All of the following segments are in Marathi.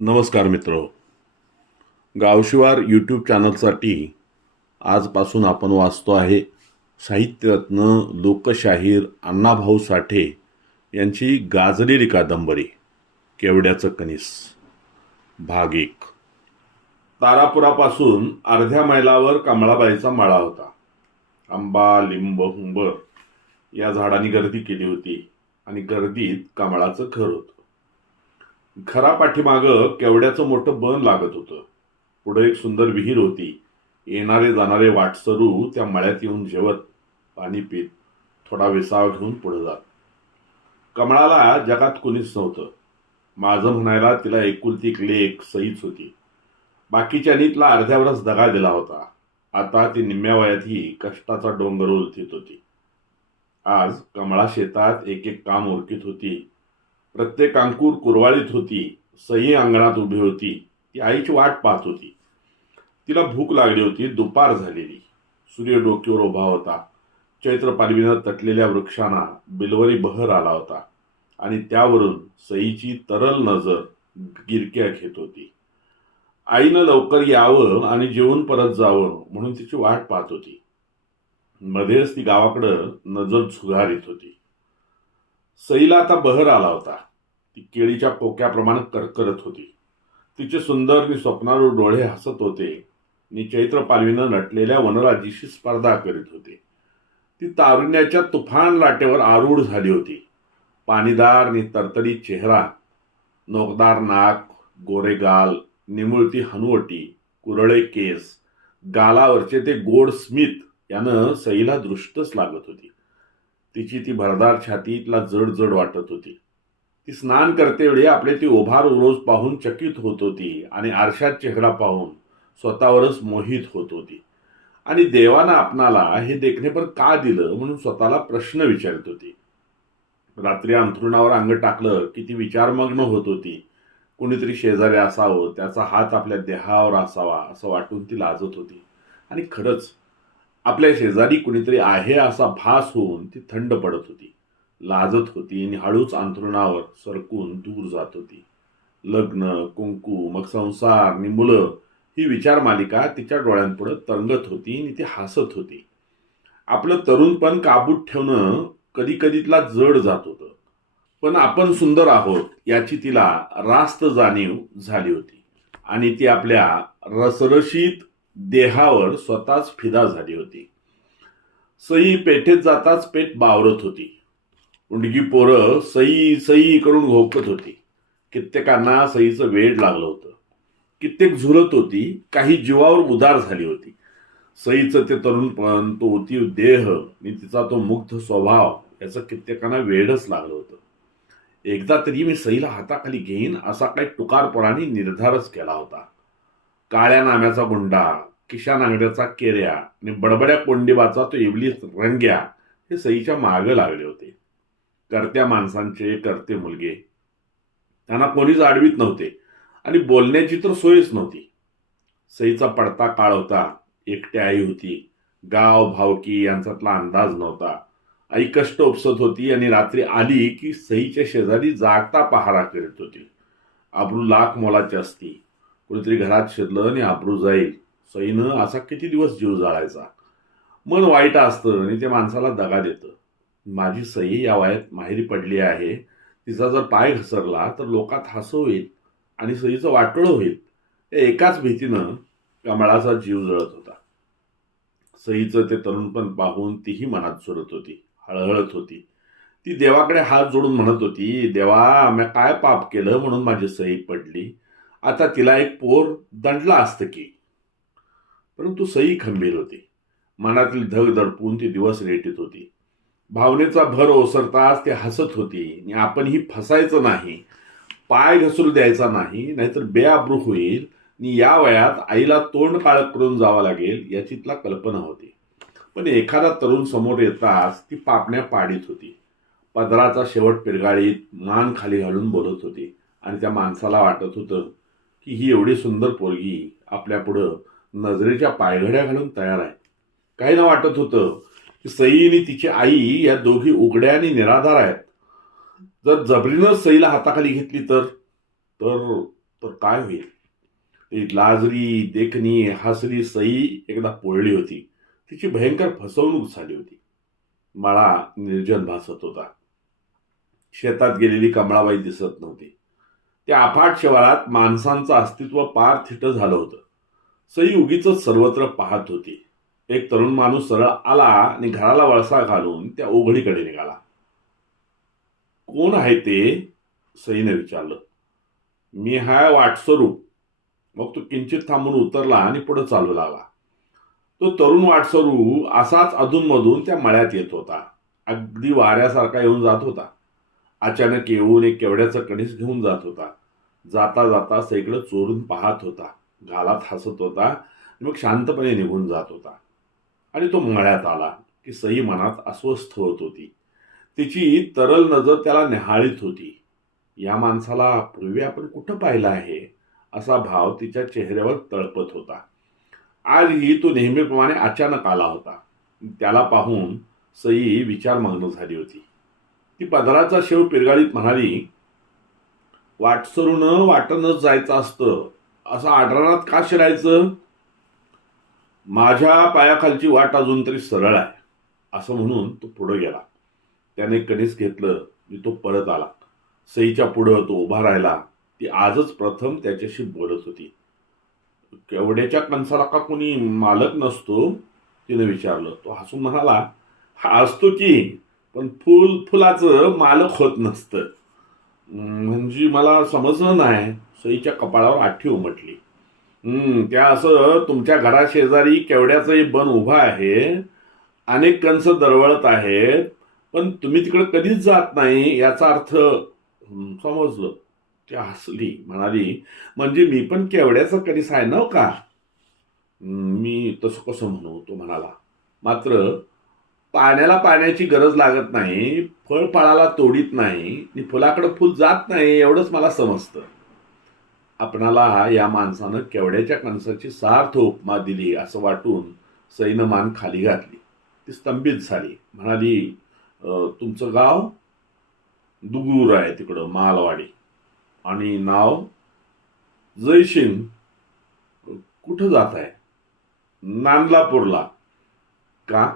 नमस्कार मित्र. गावशिवार यूट्यूब चॅनलसाठी आजपासून आपण वाचतो आहे साहित्यरत्न लोकशाहीर अण्णाभाऊ साठे यांची गाजलेली कादंबरी केवड्याचं कनिस भाग एक. तारापुरापासून अर्ध्या मैलावर कमळाबाईचा माळा होता. आंबा लिंब हुंबर या झाडांनी गर्दी केली होती आणि गर्दीत कमळाचं घर होतं. घरा पाठीमागं केवड्याचं मोठं बन लागत होतं. पुढे एक सुंदर विहीर होती. येणारे जाणारे वाटसरू त्या मळ्यात येऊन जेवत पाणी पीत थोडा विसावा घेऊन पुढे जात. कमळाला जगात कुणीच नव्हतं. माझं म्हणायला तिला एकुलती एक लेक सईच होती बाकीच्यांनी तिला अर्ध्यावरच दगा दिला होता. आता ती निम्म्या वयातही कष्टाचा डोंगर उलथीत होती. आज कमळा शेतात एक एक काम ओळखीत होती. प्रत्येक अंकुर कुरवाळीत होती सही अंगणात उभी होती ती आईची वाट पाहत होती. तिला भूक लागली होती दुपार झालेली. सूर्य डोक्यावर उभा होता. चैत्र पालवीनं तटलेल्या वृक्षांना बिलवरी बहर आला होता आणि त्यावरून सईची तरल नजर गिरक्या घेत होती. आईनं लवकर यावं आणि जेवून परत जावं म्हणून तिची वाट पाहत होती. मध्येच ती गावाकडं नजर झुगारीत होती. सईला आता बहर आला होता. ती केळीच्या पोक्याप्रमाणे करकरत होती. तिचे सुंदर आणि स्वप्नारू डोळे हसत होते. आणि चैत्र पालवीनं नटलेल्या वनराजीशी स्पर्धा करीत होती. ती तारुण्याच्या तुफान लाटेवर आरूढ झाली होती. पाणीदार आणि तरतरी चेहरा नोकदार नाक गोरे गाल निमुळती हनुवटी कुरळे केस गालावरचे ते गोड स्मित यानं सईला दृष्टच लागत होती. तिची ती भरदार छाती जड जड वाटत होती. ती स्नान करते वेळी आपले ती ओभार उरोज पाहून चकित होत होती आणि आरशात चेहरा पाहून स्वतःवरच मोहित होत होती. आणि देवानं आपणाला हे देखणेपर का दिलं म्हणून स्वतःला प्रश्न विचारत होती. रात्री अंथरुणावर अंग टाकलं की ती विचारमग्न होत होती. कुणीतरी शेजारी असावं त्याचा हात आपल्या देहावर असावा असं वाटून ती लाजत होती. आणि खरंच आपल्या शेजारी कुणीतरी आहे असा भास होऊन ती थंड पडत होती. लाजत होती आणि हळूच अंथरुणावर सरकून दूर जात होती. लग्न कुंकू मग संसार आणि मुलं ही विचार मालिका तिच्या डोळ्यांपुढे तरंगत होती आणि ती हसत होती. आपलं तरुणपण काबूत ठेवणं कधी कधी तिला जड जात होतं. पण आपण सुंदर आहोत याची तिला रास्त जाणीव झाली होती आणि ती आपल्या रसरशीत देहावर स्वतःच फिदा झाली होती. सई पेठेत जाताच पेट बावरत होती. उंडगी पोरं सई सई करून घोकत होती. कित्येकांना सईचं वेड लागलं होतं. कित्येक झुरत होती काही जीवावर उदार झाली होती. सईचं ते तरुणपण तो होती देह आणि तिचा तो मुग्ध स्वभाव याचं कित्येकांना वेडच लागलं होतं. एकदा तरी मी सईला हाताखाली घेईन असा काही टुकारपणाने निर्धारच केला होता. काळ्या नाम्याचा गुंडा किशान आंगड्याचा केऱ्या आणि बडबड्या कोंडीबाचा तो इवली रंग्या हे सईच्या मागं लागले होते. करत्या माणसांचे करते मुलगे. त्यांना कोणीच आडवीत नव्हते आणि बोलण्याची तर सोयच नव्हती. सईचा पडता काळ होता एकट्या आई होती. गाव भावकी यांच्यातला अंदाज नव्हता. आई कष्ट उपसत होती आणि रात्री आली की सईच्या शेजारी जागता पहारा करीत होती. आबरू लाख मोलाची असती कुणीतरी घरात शिरलं आणि आबरू जाईल. सईनं असा किती दिवस जीव जाळायचा? मन वाईट असतं आणि ते माणसाला दगा देतं. माझी सई या वयात माहेरी पडली आहे. तिचा जर पाय घसरला तर लोकात हसू होईल आणि सईचं वाटोळं होईल. या एकाच भीतीनं कमळाचा जीव जळत होता. सईचं ते तरुणपण पाहून तीही मनात सुरत होती हळहळत होती. ती देवाकडे हात जोडून म्हणत होती देवा मी काय पाप केलं म्हणून माझी सई पडली? आता तिला एक पोर दंडला असतं की. परंतु सई खंबीर होती. मनातील धग दडपून ती दिवस रेटीत होती. भावनेचा भर ओसरताच ती हसत होती. आणि आपणही फसायचं नाही. पाय घसरू द्यायचा नाही. नाहीतर बेआब्रू होईल. आणि या वयात आईला तोंड काळ करून जावं लागेल याची तिला कल्पना होती. पण एखादा तरुण समोर येताच ती पापण्या पाडीत होती. पदराचा शेवट पिरगाळीत मान खाली घालून बोलत होती. आणि त्या माणसाला वाटत होतं की ही एवढी सुंदर पोरगी आपल्या पुढं नजरेच्या पायघड्या घालून तयार आहे. काही ना वाटत होतं की सई आणि तिची आई या दोघी उघड्या आणि निराधार आहेत. जर जबरीनं सईला हाताखाली घेतली तर? तर तर काय होईल? ती लाजरी देखणी हसरी सई एकदा पोळली होती. तिची भयंकर फसवणूक झाली होती. मळा निर्जन भासत होता. शेतात गेलेली कमळाबाई दिसत नव्हती. त्या अफाट शहरात माणसांचं अस्तित्व पार थिटं झालं होतं. सई उगीच सर्वत्र पाहत होती. एक तरुण माणूस सरळ आला आणि घराला वळसा घालून त्या उघडीकडे निघाला. कोण आहे ते? सईने विचारलं. मी हाय वाटस्वरूप मग तो किंचित थांबून उतरला आणि पुढे चालू लागला. तो तरुण वाटसरू असाच अधूनमधून त्या मळ्यात येत होता. अगदी वाऱ्यासारखा येऊन जात होता. अचानक येऊन एक केवड्याचं कणीस घेऊन जात होता. जाता जाता सगळं चोरून पाहत होता. गालात हसत होता मग शांतपणे निघून जात होता. आणि तो मळ्यात आला की सई मनात अस्वस्थ होत होती. तिची तरल नजर त्याला निहाळीत होती. या माणसाला पूर्वी आपण कुठं पाहिलं आहे? असा भाव तिच्या चेहऱ्यावर तळपत होता. आजही तो नेहमीप्रमाणे अचानक आला होता. त्याला पाहून सई विचारमग्न झाली होती. ती पदराचा शेव पिरगाळीत म्हणाली वाटसरून वाटणच जायचं असतं. असं आढळणात का शिरायचं? माझ्या पायाखालची वाट अजून तरी सरळ आहे. असं म्हणून तो पुढं गेला. त्याने कधीच घेतलं. मी तो परत आला. सईच्या पुढं तो उभा राहिला. ती आजच प्रथम त्याच्याशी बोलत होती. केवड्याच्या कणसाला का कोणी मालक नसतो? तिने विचारलं. तो हसून म्हणाला हा असतो की पण फुल फुलाचं मालक होत नसतं. म्हणजे मला समजलं नाही. सईच्या कपाळावर आठी उमटली. त्या असं तुमच्या घराशेजारी केवड्याचं एक बन उभा आहे. अनेक कंस दरवळत आहेत. पण तुम्ही तिकडे कधीच जात नाही. याचा अर्थ समजलं. ती हसली म्हणाली म्हणजे मी पण केवड्याचं कधीच आहे ना का? मी तसं कसं म्हणू तो म्हणाला. मात्र पाण्याला पाण्याची गरज लागत नाही फळफळाला तोडीत नाही आणि फुलाकडं फुल जात नाही एवढंच मला समजतं. आपणाला या माणसानं केवड्याच्या कणसाची सार्थ उपमा दिली असं वाटून सईनं मान खाली घातली. ती स्तंभित झाली. म्हणाली तुमचं गाव दुगूर आहे तिकडं मालवाडी. आणि नाव जयसिंग कुठं जात आहे? नांदलापूरला. का?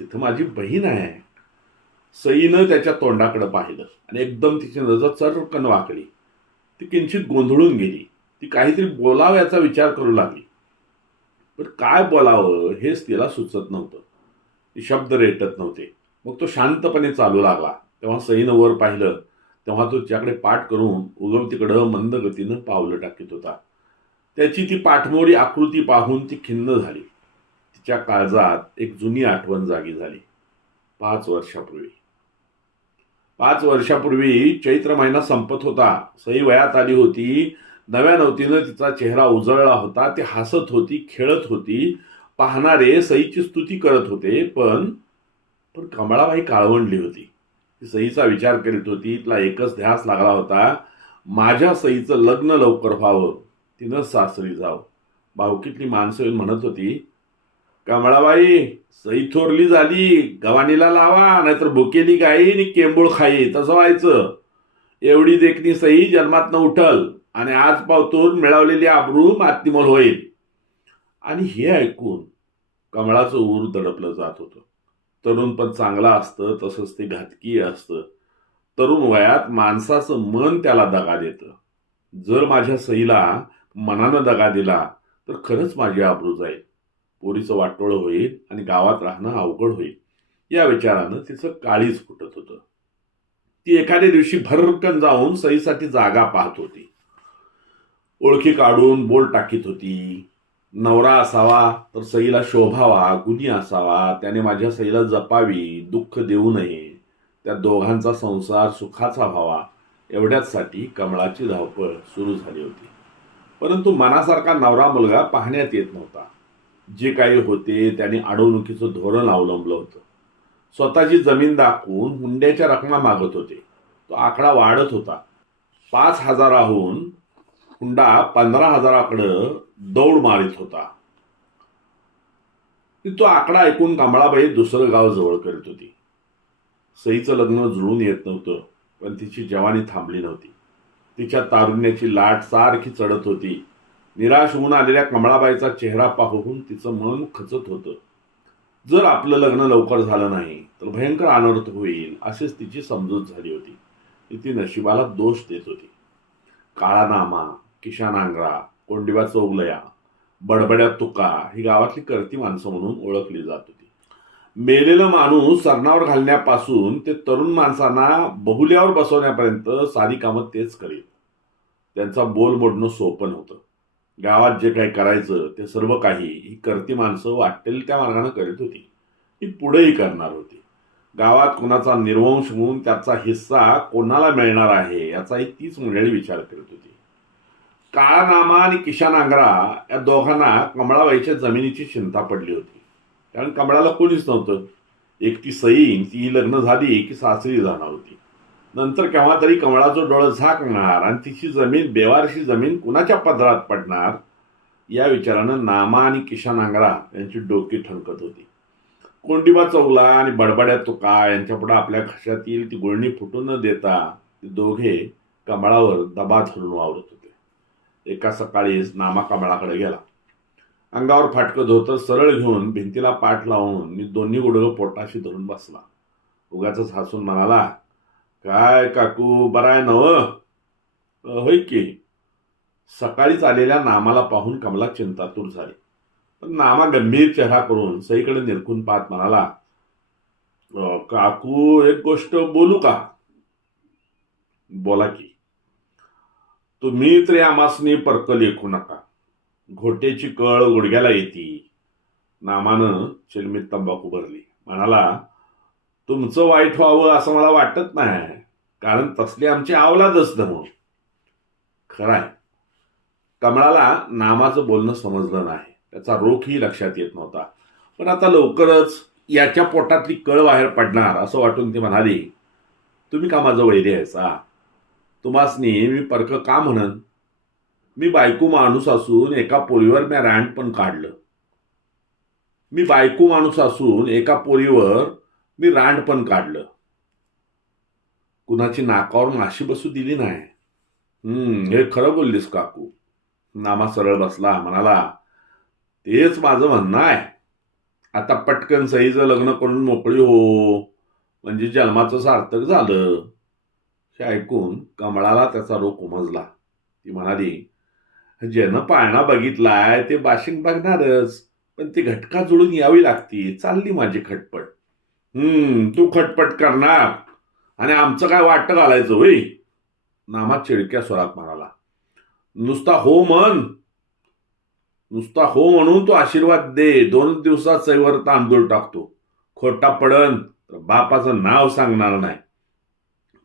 तिथं माझी बहीण आहे. सईनं त्याच्या तोंडाकडं पाहिलं आणि एकदम तिची नजर चरकन वाकली. ती किंचित गोंधळून गेली. ती काहीतरी बोलावं याचा विचार करू लागली. पण काय बोलावं हेच तिला सुचत नव्हतं. ती शब्द रेटत नव्हते. मग तो शांतपणे चालू लागला. तेव्हा सईनं वर पाहिलं. तेव्हा तो तिच्याकडे पाठ करून उगम तिकडं मंद गतीनं पावलं टाकीत होता. त्याची ती पाठमोडी आकृती पाहून ती खिन्न झाली. तिच्या काळजात एक जुनी आठवण जागी झाली. पाच वर्षापूर्वी. पाच वर्षापूर्वी चैत्र महिना संपत होता. सई वयात आली होती. नव्या नवतीनं तिचा चेहरा उजळला होता. ती हसत होती खेळत होती. पाहणारे सईची स्तुती करत होते पण पण कमळाबाई काळवंडली होती. ती सईचा विचार करीत होती. तिला एकच ध्यास लागला होता. माझ्या सईचं लग्न लवकर व्हावं. तिनं सासरी जावं. भावकीतली माणसं येऊन म्हणत होती कमळाबाई सई थोरली झाली गवानीला लावा नाहीतर भुकेली गाई आणि केंबूळ खाई तसं व्हायचं. एवढी देखणी सई जन्मातनं उठल आणि आज पावतून मिळवलेली आबरू मातीमोल होईल. आणि हे ऐकून कमळाचं ऊर दडपलं जात होतं. तरुण पण चांगला असतं तसंच ते घातकीय असतं. तरुण वयात माणसाचं मन त्याला दगा देतं. जर माझ्या सईला मनानं दगा दिला तर खरंच माझी आबरू जाईल. पोरीचं वाटोळं होईल आणि गावात राहणं अवघड होईल. या विचारानं तिचं काळीच फुटत होतं. ती एखाद्या दिवशी भरकन जाऊन सईसाठी जागा पाहत होती. ओळखी काढून बोल टाकीत होती. नवरा असावा तर सईला शोभावा गुणी असावा त्याने माझ्या सईला जपावी दुःख देऊ नये त्या दोघांचा संसार सुखाचा व्हावा एवढ्याचसाठी कमळाची धावपळ सुरू झाली होती. परंतु मनासारखा नवरा मुलगा पाहण्यात येत नव्हता. जे काही होते त्यांनी अडवणुकीचं धोरण अवलंबलं होतं. स्वतःची जमीन दाखवून हुंड्याच्या रकमा मागत होते. तो आकडा वाढत होता. पाच हजाराहून हुंडा पंधरा हजाराकडं दौड मारित होता. तो आकडा ऐकून कांबळाबाई दुसरं गाव जवळ करीत होती. सईचं लग्न जुळून येत नव्हतं पण तिची जवानी थांबली नव्हती. तिच्या तारुण्याची लाट सारखी चढत होती. निराश होऊन आलेल्या कमळाबाईचा चेहरा पाहून तिचं मन खचत होतं. जर आपलं लग्न लवकर झालं नाही तर भयंकर अनर्थ होईल अशीच तिची समजूत झाली होती. ती ती नशिबाला दोष देत होती. काळानामा किशान आंग्रा कोंडिबा चौगलया बडबड्या तुका ही गावातली करती माणसं म्हणून ओळखली जात होती. मेलेलं माणूस सरणावर घालण्यापासून ते तरुण माणसांना बहुल्यावर बसवण्यापर्यंत सारी कामं तेच करीत. त्यांचा बोल मोडणं सोपं होतं गावात जे काही करायचं ते सर्व काही ही करती माणसं वाटेल त्या मार्गानं करीत होती. ही पुढेही करणार होती. गावात कुणाचा निर्वंश होऊन त्याचा हिस्सा कोणाला मिळणार आहे याचाही तीच मंडळी विचार करत होती. काळानामा आणि किशान आंग्रा या दोघांना कमळाबाईच्या जमिनीची चिंता पडली होती. कारण कमळाला कोणीच नव्हतं. एकटी सई ती लग्न झाली की सासरी जाणार होती. नंतर केव्हा तरी कमळाचं डोळं झाकणार आणि तिची जमीन बेवारशी जमीन कुणाच्या पदरात पडणार? या विचारानं नामा आणि किशन आंगरा यांची डोकी ठणकत होती. कोंडिबा चौला आणि बडबड्या तुका यांच्यापुढे आपल्या घशातील ती गुळणी फुटून न देता ते दोघे कमळावर दबा धरून वावरत होते. एका सकाळीच नामा कमळाकडे गेला. अंगावर फाटकं धोतर सरळ घेऊन भिंतीला पाठ लावून मी दोन्ही गुडघं पोटाशी धरून बसला. उगाच हसून म्हणाला काय काकू बरं आहे नव होय की. सकाळीच आलेल्या नामाला पाहून कमला चिंतातूर झाली. पण नामा गंभीर चेहरा करून सईकडे निरखून पाहत म्हणाला काकू एक गोष्ट बोलू का? बोला की. तुम्ही तरी आमासनी पर्क लेखू नका. घोट्याची कळ गुडघ्याला येते. नामानं चिलमीत तंबाखू भरली. म्हणाला तुमचं वाईट व्हावं असं मला वाटत नाही. कारण तसली आमची आवलादच नव खरंय. कमळाला नामाचं बोलणं समजलं नाही. त्याचा रोखही लक्षात येत नव्हता. पण आता लवकरच याच्या पोटातली कळ बाहेर पडणार असं वाटून ती म्हणाली तुम्ही का माझं वैरी आहेसा तुम्हासनी मी परक का म्हणन? मी बायको माणूस असून एका पोरीवर मी रँड पण काढलं. मी बायको माणूस असून एका पोरीवर मी रांड पण काढलं. कुणाची नाकावर माशी बसू दिली नाही. हम्म हे खरं बोललीस काकू. नामा सरळ बसला म्हणाला तेच माझं म्हणणं आहे. आता पटकन सईचं लग्न करून मोकळी हो. म्हणजे जन्माचं सार्थक झालं. हे ऐकून कमळाला त्याचा रोग उमजला. ती म्हणाली ज्यानं पाळणा बघितलाय ते बाशिंग बघणारच पण ती घटका जुळून यावी लागती. चालली माझी खटपट. हम्म तू खटपट करणार. आणि आमचं काय वाटतं घालायचं होई नामा चिडक्या स्वरात म्हणाला. नुसता हो म्हण. नुसता हो म्हणून तू आशीर्वाद दे. दोन दिवसात सैवर तांदूळ टाकतो. खोटा पडन तर बापाचं नाव सांगणार नाही.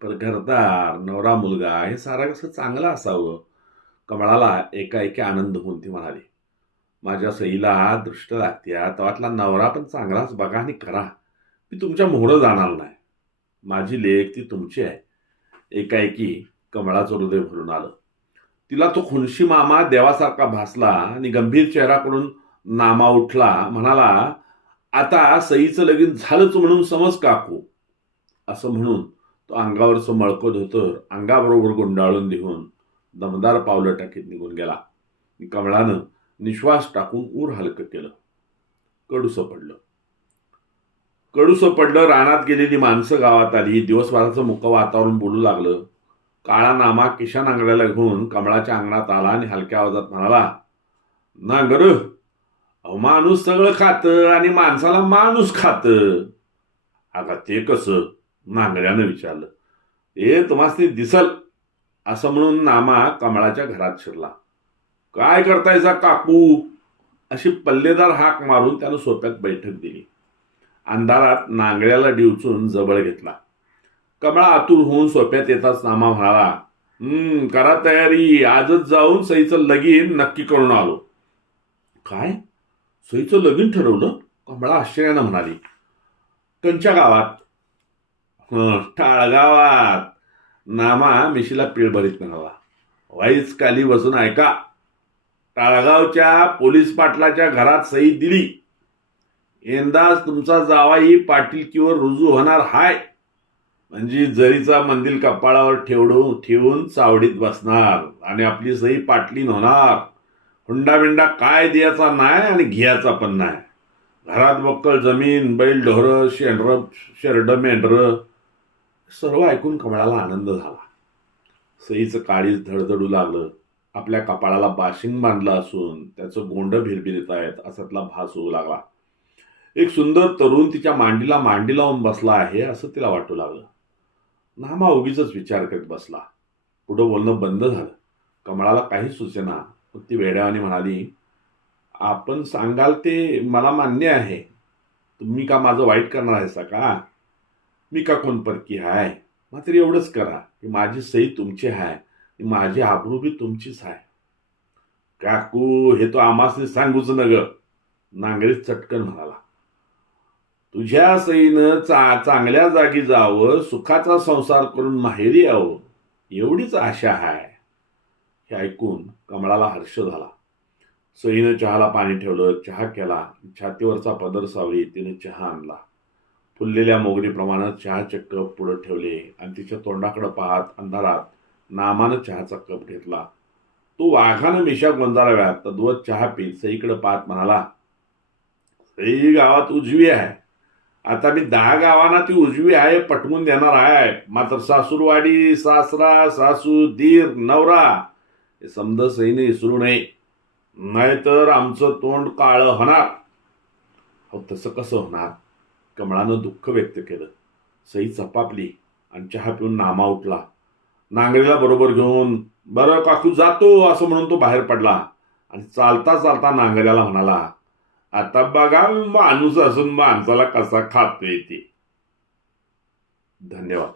पण घरदार नवरा मुलगा हे सारा कसं चांगलं असावं? कमळाला एकाएकी आनंद होऊन ती म्हणाली. माझ्या सईला दृष्ट लागते तवातला नवरा पण चांगलाच बघा आणि करा. मी तुमच्या मोहरं जाणार नाही. माझी लेख ती तुमची आहे. एकाएकी कमळाचं हृदय भरून आलं. तिला तो खुनशी मामा देवासारखा भासला आणि गंभीर चेहरा करून नामा उठला. म्हणाला आता सईचं लगीन झालंच म्हणून समज काकू. असं म्हणून तो अंगावरचं मळकं धोतर अंगाबरोबर गुंडाळून देऊन दमदार पावलं टाकीत निघून गेला. कमळानं निश्वास टाकून ऊर हलकं केलं. कडूसं पडलं. कडूसं पडलं रानात गेलेली माणसं गावात आली. दिवसभराचं मुक्क वातावरण बोलू लागलं. काळा नामा किशान आंगड्याला घेऊन कमळाच्या अंगणात आला आणि हलक्या आवाजात म्हणाला ना अहो माणूस सगळं खातं आणि माणसाला माणूस खातं. अगा ते कसं? नांगड्यानं विचारलं. ए तुम्हाला दिसल. असं म्हणून नामा कमळाच्या घरात शिरला. काय करतायचा काकू? अशी पल्लेदार हाक मारून त्यानं सोप्यात बैठक दिली. अंधारात नांगड्याला डिवचून जवळ घेतला. कमळा आतुर होऊन सोप्यात येताच नामा म्हणाला हम्म करा तयारी आजच जाऊन सईचं लगीन नक्की करून आलो. काय? सईचं लगीन ठरवलं? कमळा आश्चर्यानं म्हणाली. कंच्या गावात. टाळगावात नामा मिशीला पीळ भरीत म्हणाला. वाईच काली बसून ऐका. टाळगावच्या पोलीस पाटलाच्या घरात सई दिली. यंदाच तुमचा जावाई पाटीलकीवर रुजू होणार हाय. म्हणजे जरीचा मंदिर कपाळावर ठेवडून ठेवून चावडीत बसणार आणि आपली सही पाटलीन होणार. हुंडाबिंडा काय द्यायचा नाही आणि घ्यायचा पण नाही. घरात बक्कल जमीन बैल ढोरं शेंडर शेरड मेंढर सर्व ऐकून कमळाला आनंद झाला. सईचं काळीच धडधडू लागलं. आपल्या कपाळाला बाशिंग बांधलं असून त्याचं गोंड भिरभिरीत आहेत असातला भास होऊ लागला. एक सुंदर तरुण तिच्या मांडीला मांडी लावून बसला आहे असं तिला वाटू लागलं. नामा उगीच विचार करत बसला. पुढं बोलणं बंद झालं. कमळाला काही सूचना. मग ती वेड्यावानी म्हणाली आपण सांगाल ते मला मान्य आहे. तुम्ही का माझं वाईट करणार आहेसा का? मी का कोण परकी आहे मात्र एवढंच करा की माझी सई तुमची आहे माझी आबरू बी तुमचीच आहे काकू हे तो आमासने सांगूच न ग नांगरीत चटकन म्हणाला. तुझ्या सईनं चा चांगल्या जागी जावं सुखाचा संसार करून माहेरी यावं एवढीच आशा आहे हे ऐकून कमळाला हर्ष झाला. सईनं चहाला पाणी ठेवलं चहा केला छातीवरचा पदर सावली तिने चहा आणला. फुललेल्या मोगरीप्रमाणे चहाचे कप पुढं ठेवले आणि तिच्या तोंडाकडं पाहत अंधारात नामानं चहाचा कप घेतला. तो वाघानं मिशा गोंजाराव्यात तद्वत चहा पीत सईकडं पाहत म्हणाला सई गावात उजवी आहे. आता मी दहा गावांना ती उजवी आहे पटवून देणार आहे. मात्र सासूरवाडी सासरा सासू दीर नवरा हे समज सईने विसरू नये. नाहीतर आमचं तोंड काळं होणार. हो तसं कसं होणार? कमळानं दुःख व्यक्त केलं. सई चपापली आणि चहा पिऊन नामा उठला. नांगरीला बरोबर घेऊन बरं काकू जातो असं म्हणून तो बाहेर पडला आणि चालता चालता नांगऱ्याला म्हणाला आता बघा माणूस असून माणसाला कसा खातोय ते धन्यवाद.